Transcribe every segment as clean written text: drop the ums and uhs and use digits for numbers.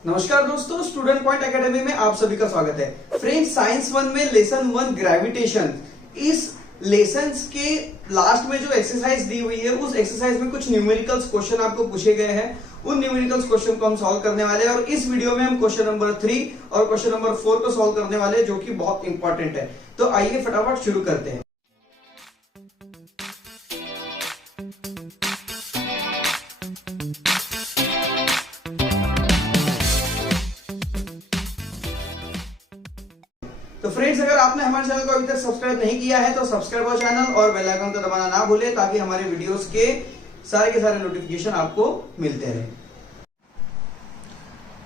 नमस्कार दोस्तों, student point academy में आप सभी का स्वागत है। फ्रेंड्स, साइंस 1 में लेसन 1 ग्रेविटेशन, इस लेसन के लास्ट में जो एक्सरसाइज दी हुई है उस एक्सरसाइज में कुछ न्यूमेरिकल्स क्वेश्चन आपको पूछे गए हैं। उन न्यूमेरिकल्स क्वेश्चन को हम सॉल्व करने वाले हैं और इस वीडियो में हम क्वेश्चन नंबर 3 और क्वेश्चन नंबर 4 को सॉल्व करने वाले हैं, जो कि बहुत इंपॉर्टेंट है। तो आइए फटाफट शुरू करते हैं। तो फ्रेंड्स, अगर आपने हमारे चैनल को अभी तक सब्सक्राइब नहीं किया है तो सब्सक्राइब करो चैनल और बेल आइकन को दबाना ना भूलें, ताकि हमारे वीडियोस के सारे नोटिफिकेशन आपको मिलते रहे।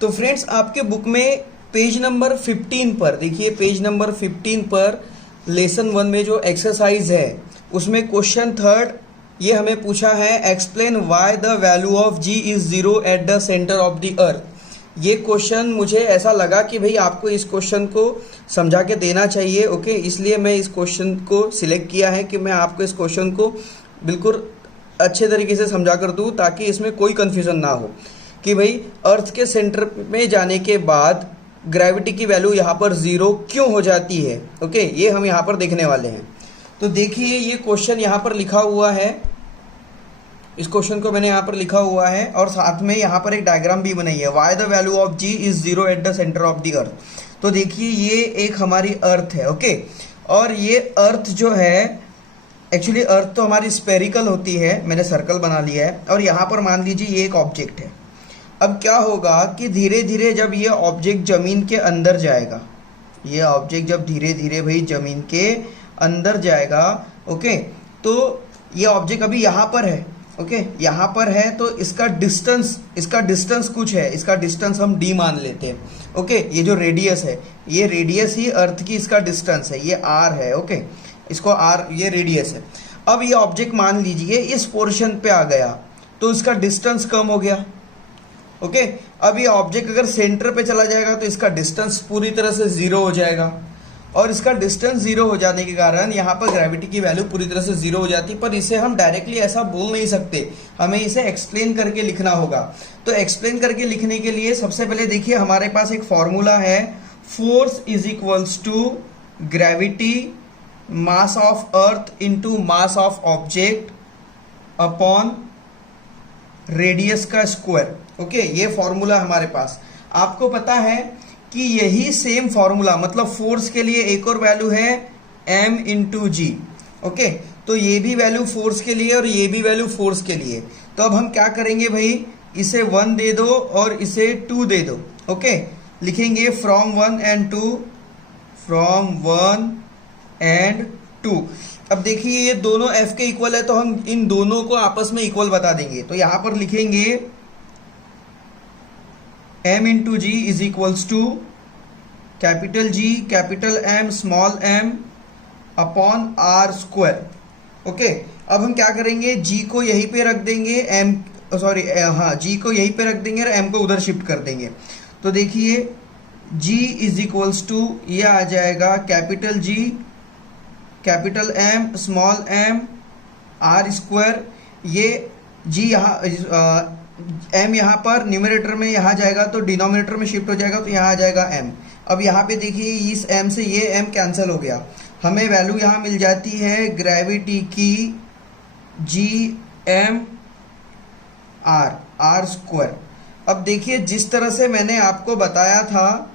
तो फ्रेंड्स, आपके बुक में पेज नंबर 15 पर देखिए, पेज नंबर 15 पर लेसन 1 में जो एक्सरसाइज है उसमें क्वेश्चन 3 ये हमें पूछा है, explain why the value of g is 0 at the centre of the earth. ये क्वेश्चन मुझे ऐसा लगा कि भाई आपको इस क्वेश्चन को समझा के देना चाहिए, ओके। इसलिए मैं इस क्वेश्चन को सिलेक्ट किया है कि मैं आपको इस क्वेश्चन को बिल्कुल अच्छे तरीके से समझा कर दूं, ताकि इसमें कोई कंफ्यूजन ना हो कि भाई अर्थ के सेंटर में जाने के बाद ग्रेविटी की वैल्यू यहाँ पर 0 क्यों हो जाती है, ओके। ये हम यहाँ पर देखने वाले हैं। तो देखिए, ये क्वेश्चन यहाँ पर लिखा हुआ है, इस क्वेश्चन को मैंने यहाँ पर लिखा हुआ है और साथ में यहाँ पर एक डायग्राम भी बनाई है, why the value of g is 0 at the centre of the earth. तो देखिए, ये एक हमारी अर्थ है, ओके। और ये अर्थ जो है, एक्चुअली अर्थ तो हमारी स्पेरिकल होती है, मैंने सर्कल बना लिया है। और यहाँ पर मान लीजिए ये एक ऑब्जेक्ट है। अब क्या होगा कि धीरे धीरे जब ये ऑब्जेक्ट जमीन के अंदर जाएगा, ये ऑब्जेक्ट जब धीरे धीरे भाई जमीन के अंदर जाएगा, ओके, तो ये ऑब्जेक्ट अभी यहाँ पर है, ओके, यहाँ पर है। तो इसका डिस्टेंस कुछ है, इसका डिस्टेंस हम d मान लेते हैं, ओके। ये जो रेडियस है, ये रेडियस ही अर्थ की इसका डिस्टेंस है, ये r है, ओके। इसको r, ये रेडियस है। अब ये ऑब्जेक्ट मान लीजिए इस पोर्शन पे आ गया, तो इसका डिस्टेंस कम हो गया, ओके। अब ये ऑब्जेक्ट अगर सेंटर पे चला जाएगा तो इसका डिस्टेंस पूरी तरह से 0 हो जाएगा, और इसका डिस्टेंस 0 हो जाने के कारण यहाँ पर ग्रेविटी की वैल्यू पूरी तरह से 0 हो जाती है। पर इसे हम डायरेक्टली ऐसा बोल नहीं सकते, हमें इसे एक्सप्लेन करके लिखना होगा। तो एक्सप्लेन करके लिखने के लिए सबसे पहले देखिए, हमारे पास एक फॉर्मूला है, force is equals to gravity mass of earth into mass of object upon radius का स्क्वायर, ओके। ये फॉर्मूला हमारे पास, आपको पता है कि यही सेम फॉर्मूला, मतलब फोर्स के लिए एक और वैल्यू है m इंटू जी, ओके। तो ये भी वैल्यू फोर्स के लिए और ये भी वैल्यू फोर्स के लिए। तो अब हम क्या करेंगे भाई, इसे 1 दे दो और इसे 2 दे दो, ओके। लिखेंगे फ्रॉम 1 एंड 2, फ्रॉम 1 एंड 2। अब देखिए, ये दोनों f के इक्वल है, तो हम इन दोनों को आपस में इक्वल बता देंगे। तो यहां पर लिखेंगे m into g is equals to capital G capital M small m upon r square, okay. अब हम क्या करेंगे, G को यहीं पे रख देंगे, G को यहीं पे रख देंगे और M को उधर शिफ्ट कर देंगे। तो देखिए, G इज इक्वल्स टू ये आ जाएगा capital G capital M small m r square. ये G यहाँ m यहाँ पर न्यूमरेटर में यहाँ जाएगा तो डिनोमिनेटर में शिफ्ट हो जाएगा, तो यहाँ आ जाएगा m। अब यहाँ पे देखिए, इस m से ये m कैंसिल हो गया, हमें वैल्यू यहाँ मिल जाती है ग्रेविटी की g m r स्क्वायर। अब देखिए, जिस तरह से मैंने आपको बताया था,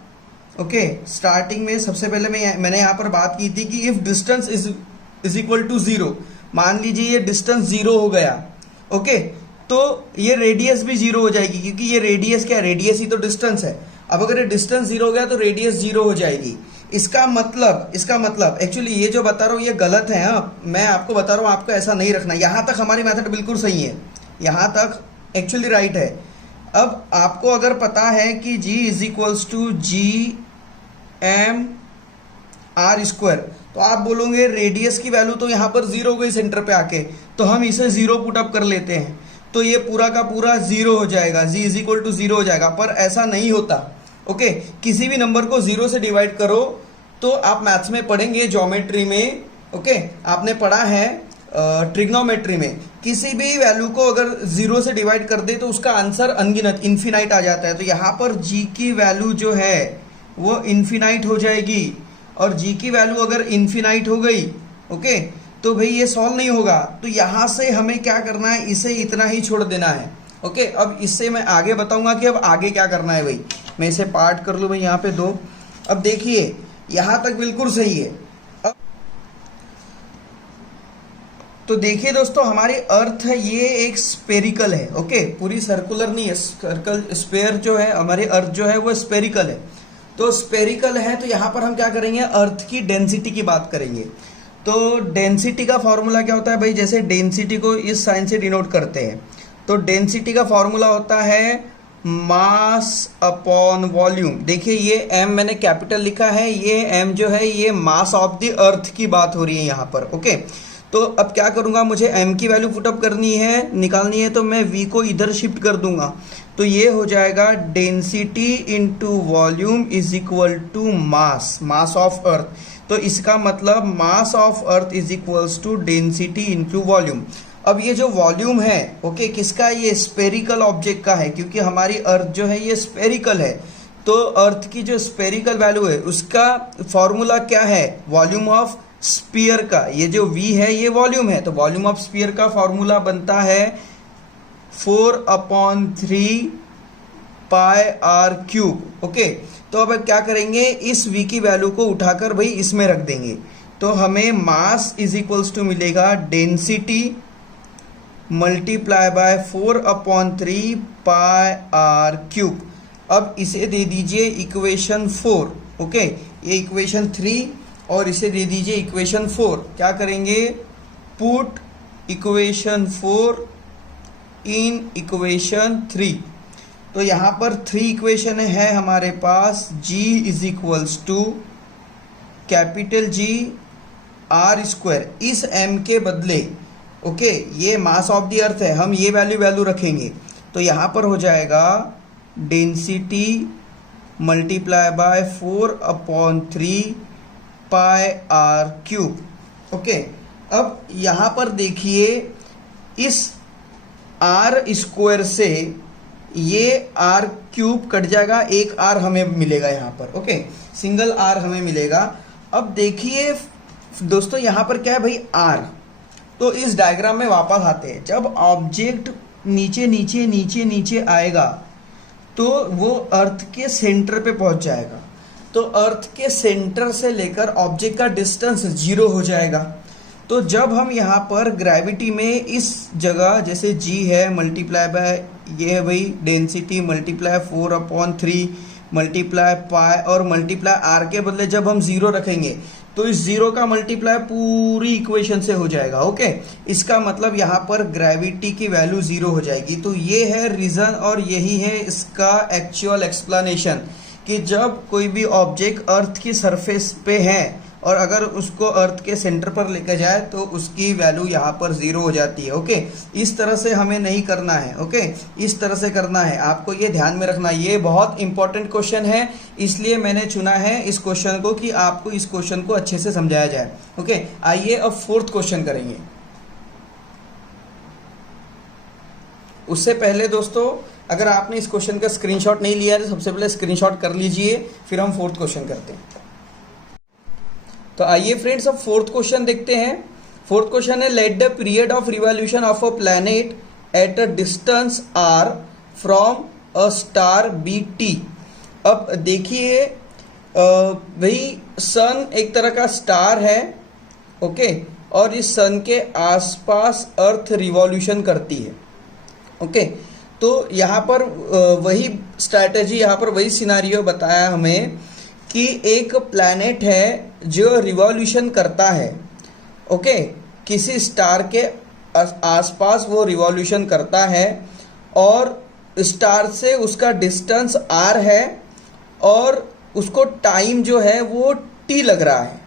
ओके, स्टार्टिंग में सबसे पहले मैंने यहाँ पर बात की थी कि if distance is equal to 0, मान लीजिए ये डिस्टेंस 0 हो गया, ओके, तो ये रेडियस भी 0 हो जाएगी, क्योंकि ये रेडियस क्या है, रेडियस ही तो डिस्टेंस है। अब अगर ये डिस्टेंस 0 हो गया तो रेडियस 0 हो जाएगी। इसका मतलब एक्चुअली ये जो बता रहा हूँ ये गलत है, हाँ, मैं आपको बता रहा हूँ, आपको ऐसा नहीं रखना। यहाँ तक हमारी मेथड बिल्कुल सही है, यहाँ तक एक्चुअली राइट है। अब आपको अगर पता है कि G is equals to g m r square, तो आप बोलोगे रेडियस की वैल्यू तो यहाँ पर 0 हो गई सेंटर पे आके, तो हम इसे 0 पुटअप कर लेते हैं, तो ये पूरा का पूरा 0 हो जाएगा, G इज इक्वल टू 0 हो जाएगा। पर ऐसा नहीं होता, ओके। किसी भी नंबर को 0 से डिवाइड करो, तो आप मैथ्स में पढ़ेंगे, ज्योमेट्री में, ओके, आपने पढ़ा है ट्रिग्नोमेट्री में किसी भी वैल्यू को अगर 0 से डिवाइड कर दे तो उसका आंसर अनगिनत इन्फिनाइट आ जाता है। तो यहाँ पर g की वैल्यू जो है वो इन्फिनाइट हो जाएगी, और g की वैल्यू अगर इन्फिनाइट हो गई ओके तो भाई ये सॉल्व नहीं होगा। तो यहाँ से हमें क्या करना है, इसे इतना ही छोड़ देना है ओके। अब इससे मैं आगे बताऊंगा कि अब आगे क्या करना है भाई। मैं इसे पार्ट कर लूँ भाई यहाँ पे 2। अब देखिए यहाँ तक बिल्कुल सही है। अब तो देखिए दोस्तों हमारी अर्थ है ये एक स्पेरिकल है ओके, पूरी सर्कुलर नहीं है, सर्कल स्पेयर जो है हमारी अर्थ जो है वो स्पेरिकल है। तो स्पेरिकल है तो यहाँ पर हम क्या करेंगे, अर्थ की डेंसिटी की बात करेंगे। तो डेंसिटी का फॉर्मूला क्या होता है भाई, जैसे डेंसिटी को इस साइन से डिनोट करते हैं तो डेंसिटी का फॉर्मूला होता है मास अपॉन वॉल्यूम। देखिए ये m मैंने कैपिटल लिखा है, ये m जो है ये मास ऑफ द अर्थ की बात हो रही है यहाँ पर ओके। तो अब क्या करूँगा, मुझे m की वैल्यू पुटअप करनी है, निकालनी है, तो मैं v को इधर शिफ्ट कर दूंगा। तो ये हो जाएगा density into volume is equal to mass, mass of earth. तो इसका मतलब mass of earth is equals to density into volume. अब ये जो वॉल्यूम है ओके किसका, ये स्पेरिकल ऑब्जेक्ट का है, क्योंकि हमारी अर्थ जो है ये स्पेरिकल है। तो अर्थ की जो स्पेरिकल वैल्यू है उसका फॉर्मूला क्या है, वॉल्यूम ऑफ स्फीयर का। ये जो v है ये वॉल्यूम है, तो वॉल्यूम ऑफ स्फीयर का फॉर्मूला बनता है 4/3 पाई r क्यूब ओके। तो अब क्या करेंगे, इस v की वैल्यू को उठाकर भाई इसमें रख देंगे। तो हमें मास इज इक्वल्स टू मिलेगा density multiply by 4/3 pi r cube. अब इसे दे दीजिए इक्वेशन 4 ओके, ये इक्वेशन 3 और इसे दे दीजिए इक्वेशन 4। क्या करेंगे, पुट इक्वेशन 4 इन इक्वेशन 3। तो यहाँ पर 3 इक्वेशन है हमारे पास, g is equals to capital G r square, इस m के बदले ओके ये मास ऑफ द अर्थ है, हम ये वैल्यू रखेंगे। तो यहाँ पर हो जाएगा density multiply by 4/3 pi r cube okay. अब यहाँ पर देखिए इस r स्क्वायर से ये r क्यूब कट जाएगा, एक r हमें मिलेगा यहाँ पर ओके, सिंगल r हमें मिलेगा। अब देखिए दोस्तों यहाँ पर क्या है भाई r, तो इस डायग्राम में वापस आते हैं। जब ऑब्जेक्ट नीचे नीचे नीचे नीचे आएगा तो वो अर्थ के सेंटर पे पहुंच जाएगा। तो अर्थ के सेंटर से लेकर ऑब्जेक्ट का डिस्टेंस 0 हो जाएगा। तो जब हम यहाँ पर ग्रेविटी में इस जगह जैसे g है मल्टीप्लाई बाय ये है भाई डेंसिटी मल्टीप्लाई 4/3 मल्टीप्लाई पाई और मल्टीप्लाई r के बदले जब हम 0 रखेंगे तो इस 0 का मल्टीप्लाई पूरी इक्वेशन से हो जाएगा ओके। इसका मतलब यहाँ पर ग्रेविटी की वैल्यू 0 हो जाएगी। तो ये है रीज़न और यही है इसका एक्चुअल एक्सप्लेनेशन कि जब कोई भी ऑब्जेक्ट अर्थ की सरफेस पे है और अगर उसको अर्थ के सेंटर पर लेकर जाए तो उसकी वैल्यू यहाँ पर 0 हो जाती है ओके। इस तरह से हमें नहीं करना है ओके, इस तरह से करना है, आपको ये ध्यान में रखना है। ये बहुत इंपॉर्टेंट क्वेश्चन है, इसलिए मैंने चुना है इस क्वेश्चन को कि आपको इस क्वेश्चन को अच्छे से समझाया जाए ओके। आइए अब 4th क्वेश्चन करेंगे। उससे पहले दोस्तों अगर आपने इस क्वेश्चन का स्क्रीनशॉट नहीं लिया है तो सबसे पहले स्क्रीनशॉट कर लीजिए, फिर हम 4th क्वेश्चन करते हैं। तो आइए फ्रेंड्स अब 4th क्वेश्चन देखते हैं। 4th क्वेश्चन है let the period of revolution of a planet at a distance r from a star be T. अब देखिए भाई सन एक तरह का स्टार है ओके, और इस सन के आसपास अर्थ रिवॉल्यूशन करती है ओके। तो यहाँ पर वही स्ट्रैटेजी, यहाँ पर वही सिनारियो बताया हमें कि एक प्लैनेट है जो रिवॉल्यूशन करता है ओके, किसी स्टार के आसपास वो रिवॉल्यूशन करता है और स्टार से उसका डिस्टेंस r है और उसको टाइम जो है वो t लग रहा है।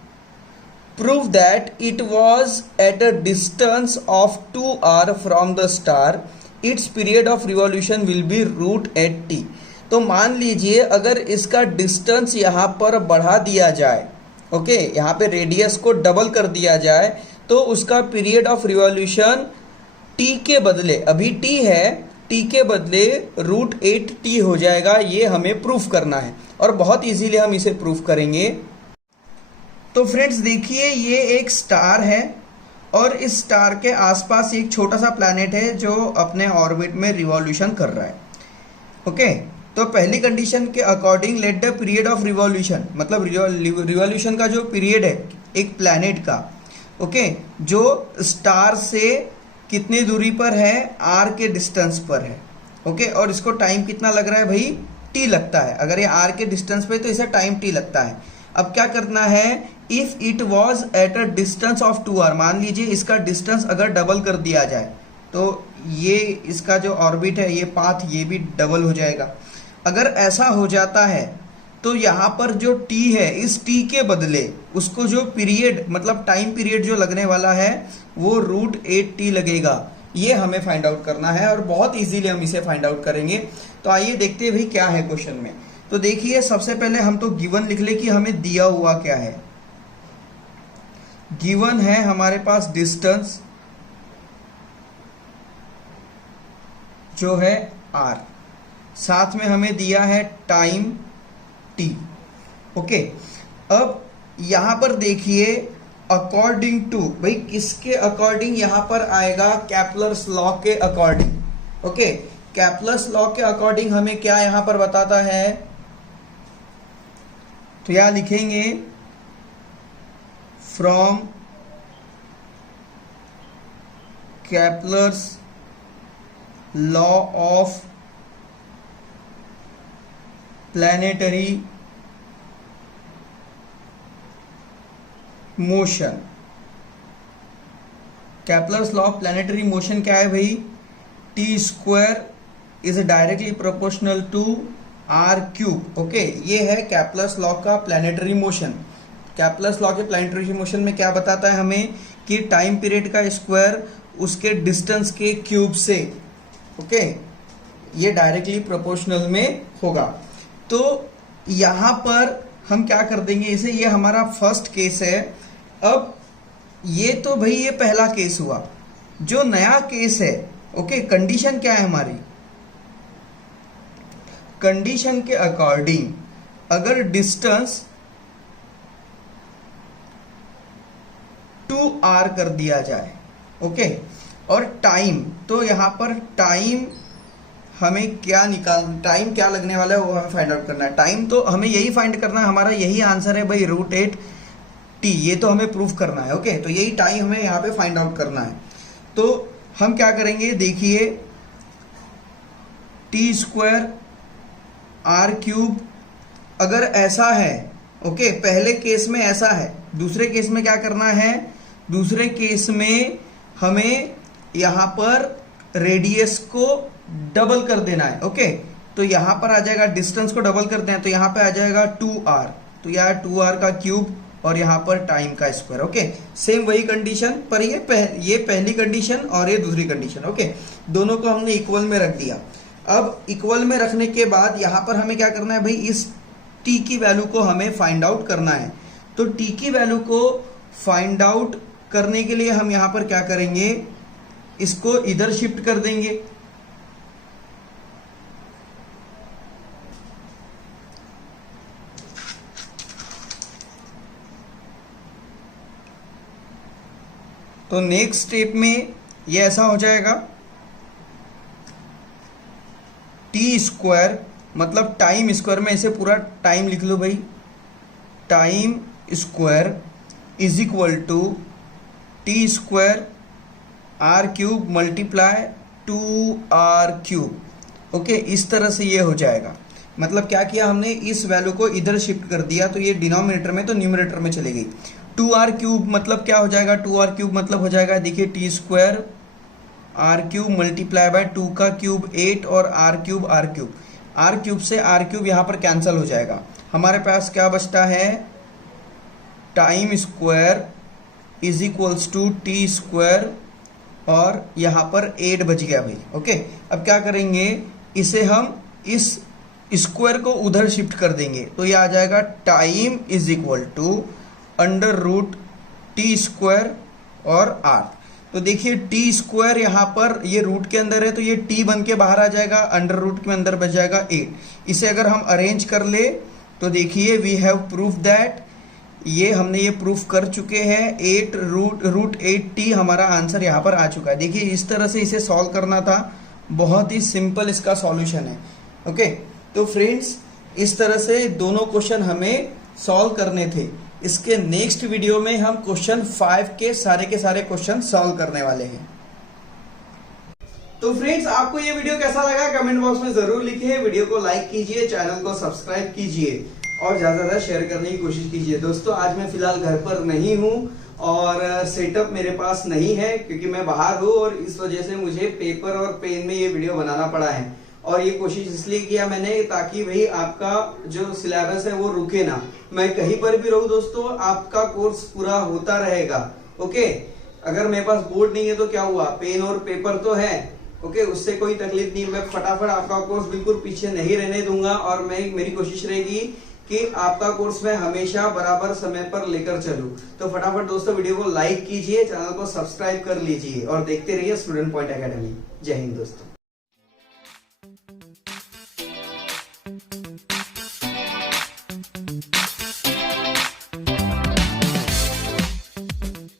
Prove that it was at a distance of 2r from the star, it's period of revolution will be √8t। तो मान लीजिए अगर इसका डिस्टेंस यहाँ पर बढ़ा दिया जाए ओके, यहाँ पे रेडियस को डबल कर दिया जाए तो उसका पीरियड ऑफ रिवॉल्यूशन टी के बदले, अभी टी है, टी के बदले √8t हो जाएगा। ये हमें प्रूफ करना है और बहुत इजीली हम इसे प्रूफ करेंगे। तो फ्रेंड्स देखिए, ये एक स्टार है और इस स्टार के आसपास एक छोटा सा प्लैनेट है जो अपने ऑर्बिट में रिवॉल्यूशन कर रहा है। ओके, तो पहली कंडीशन के according late the period of revolution, मतलब रिवॉल्यूशन का जो पीरियड है एक प्लैनेट का, ओके, जो स्टार से कितनी दूरी पर है, आर के डिस्टेंस पर है। ओके, और इसको टाइम कितना लग रहा है भाई, टी लगता है। अगर ये आर के डिस्टेंस पे तो इसे टाइम टी लगता है। अब क्या करना है, if it was at a distance of 2r, मान लीजिए इसका डिस्टेंस अगर डबल कर दिया जाए तो ये इसका जो ऑर्बिट है, ये पाथ, ये भी डबल हो जाएगा। अगर ऐसा हो जाता है तो यहाँ पर जो t है, इस t के बदले उसको जो पीरियड, मतलब टाइम पीरियड जो लगने वाला है वो √8t लगेगा। ये हमें फाइंड आउट करना है और बहुत इजीली हम इसे फाइंड आउट करेंगे। तो आइए देखते हैं भाई क्या है क्वेश्चन में। तो देखिए, सबसे पहले हम तो गिवन लिख ले कि हमें दिया हुआ क्या है। गिवन है हमारे पास डिस्टेंस जो है r, साथ में हमें दिया है टाइम t। ओके, अब यहां पर देखिए अकॉर्डिंग टू, भाई किसके अकॉर्डिंग यहां पर आएगा, कैपलर्स लॉ के अकॉर्डिंग। ओके, कैपलर्स लॉ के अकॉर्डिंग हमें क्या यहां पर बताता है, तो यहां लिखेंगे from Kepler's law of planetary motion. Kepler's law of planetary motion क्या है भाई, t² is directly proportional to r³। Okay, ये है कैपलर्स लॉ का प्लैनेटरी मोशन। कैपलर्स लॉ के प्लैनेटरी मोशन में क्या बताता है हमें कि टाइम पीरियड का स्क्वायर उसके डिस्टेंस के क्यूब से, ओके, ये डायरेक्टली प्रोपोर्शनल में होगा। तो यहां पर हम क्या कर देंगे इसे, ये हमारा फर्स्ट केस है। अब ये तो भाई ये पहला केस हुआ। जो नया केस है, ओके, कंडीशन क्या है हमारी, कंडीशन के अकॉर्डिंग अगर डिस्टेंस 2r कर दिया जाए, ओके, और टाइम, तो यहां पर टाइम हमें क्या टाइम क्या लगने वाला है वो हमें फाइंड आउट करना है। टाइम तो हमें यही फाइंड करना है, हमारा यही आंसर है भाई √8t, ये तो हमें प्रूफ करना है। ओके, तो यही टाइम हमें यहाँ पे फाइंड आउट करना है। तो हम क्या करेंगे, देखिए t² r³ अगर ऐसा है, ओके, पहले केस में ऐसा है, दूसरे केस में क्या करना है, दूसरे केस में हमें यहां पर रेडियस को डबल कर देना है। ओके, तो यहां पर आ जाएगा, डिस्टेंस को डबल करते हैं तो यहां पे आ जाएगा 2r, तो यह 2r का क्यूब और यहां पर टाइम का स्क्वायर। ओके, सेम वही कंडीशन, पर ये पहली कंडीशन और ये दूसरी कंडीशन। ओके, दोनों को हमने इक्वल में रख दिया। अब इक्वल में रखने के बाद यहां पर हमें क्या करना है भाई, इस t की वैल्यू को हमें फाइंड आउट करना है। तो t की वैल्यू को फाइंड आउट करने के लिए हम यहां पर क्या करेंगे, इसको इधर शिफ्ट कर देंगे। तो नेक्स्ट स्टेप में ये ऐसा हो जाएगा, t² मतलब टाइम स्क्वायर में, इसे पूरा टाइम लिख लो भाई, time square is equal to t² r³ multiply 2r³। Okay, इस तरह से ये हो जाएगा। मतलब क्या किया हमने, इस वैल्यू को इधर शिफ्ट कर दिया तो ये डिनोमिनेटर में तो न्यूमरेटर में चले गई। 2r³ मतलब क्या हो जाएगा, 2r³ मतलब हो जाएगा, देखिए t² r³ मल्टीप्लाई बाय 2 का क्यूब 8 और r³ से r³ यहाँ पर कैंसिल हो जाएगा। हमारे पास क्या बचता है, time square is equals to t² और यहाँ पर 8 बच गया भाई। ओके, अब क्या करेंगे, इसे हम इस स्क्वायर को उधर शिफ्ट कर देंगे तो ये आ जाएगा time is equal to √t² और 8। तो देखिए टी स्क्वायर यहाँ पर ये रूट के अंदर है तो ये टी बन के बाहर आ जाएगा, अंडर रूट के अंदर बच जाएगा 8। इसे अगर हम अरेंज कर ले तो देखिए वी हैव प्रूफ दैट, ये हमने ये प्रूफ कर चुके हैं, 8 रूट 8t हमारा आंसर यहाँ पर आ चुका है। देखिए इस तरह से इसे सॉल्व करना था, बहुत ही सिंपल इसका सॉल्यूशन है। ओके, तो फ्रेंड्स इस तरह से दोनों क्वेश्चन हमें सॉल्व करने थे। इसके नेक्स्ट वीडियो में हम क्वेश्चन 5 के सारे क्वेश्चन सॉल्व करने वाले हैं। तो फ्रेंड्स आपको ये वीडियो कैसा लगा कमेंट बॉक्स में जरूर लिखिए, वीडियो को लाइक कीजिए, चैनल को सब्सक्राइब कीजिए और ज्यादा से ज्यादा शेयर करने की कोशिश कीजिए। दोस्तों आज मैं फिलहाल घर पर नहीं हूँ और सेटअप मेरे पास नहीं है क्योंकि मैं बाहर हूँ और इस वजह से मुझे पेपर और पेन में ये वीडियो बनाना पड़ा है। और ये कोशिश इसलिए किया मैंने ताकि भाई आपका जो सिलेबस है वो रुके ना, मैं कहीं पर भी रहूं दोस्तों आपका कोर्स पूरा होता रहेगा। ओके, अगर मेरे पास बोर्ड नहीं है तो क्या हुआ, पेन और पेपर तो है। ओके, उससे कोई तकलीफ नहीं, मैं फटाफट आपका कोर्स बिल्कुल पीछे नहीं रहने दूंगा और मेरी कोशिश रहेगी कि आपका कोर्स मैं हमेशा बराबर समय पर लेकर चलूं। तो फटाफट दोस्तों वीडियो को लाइक कीजिए, चैनल को सब्सक्राइब कर लीजिए और देखते रहिए स्टूडेंट पॉइंट एकेडमी। जय हिंद दोस्तों।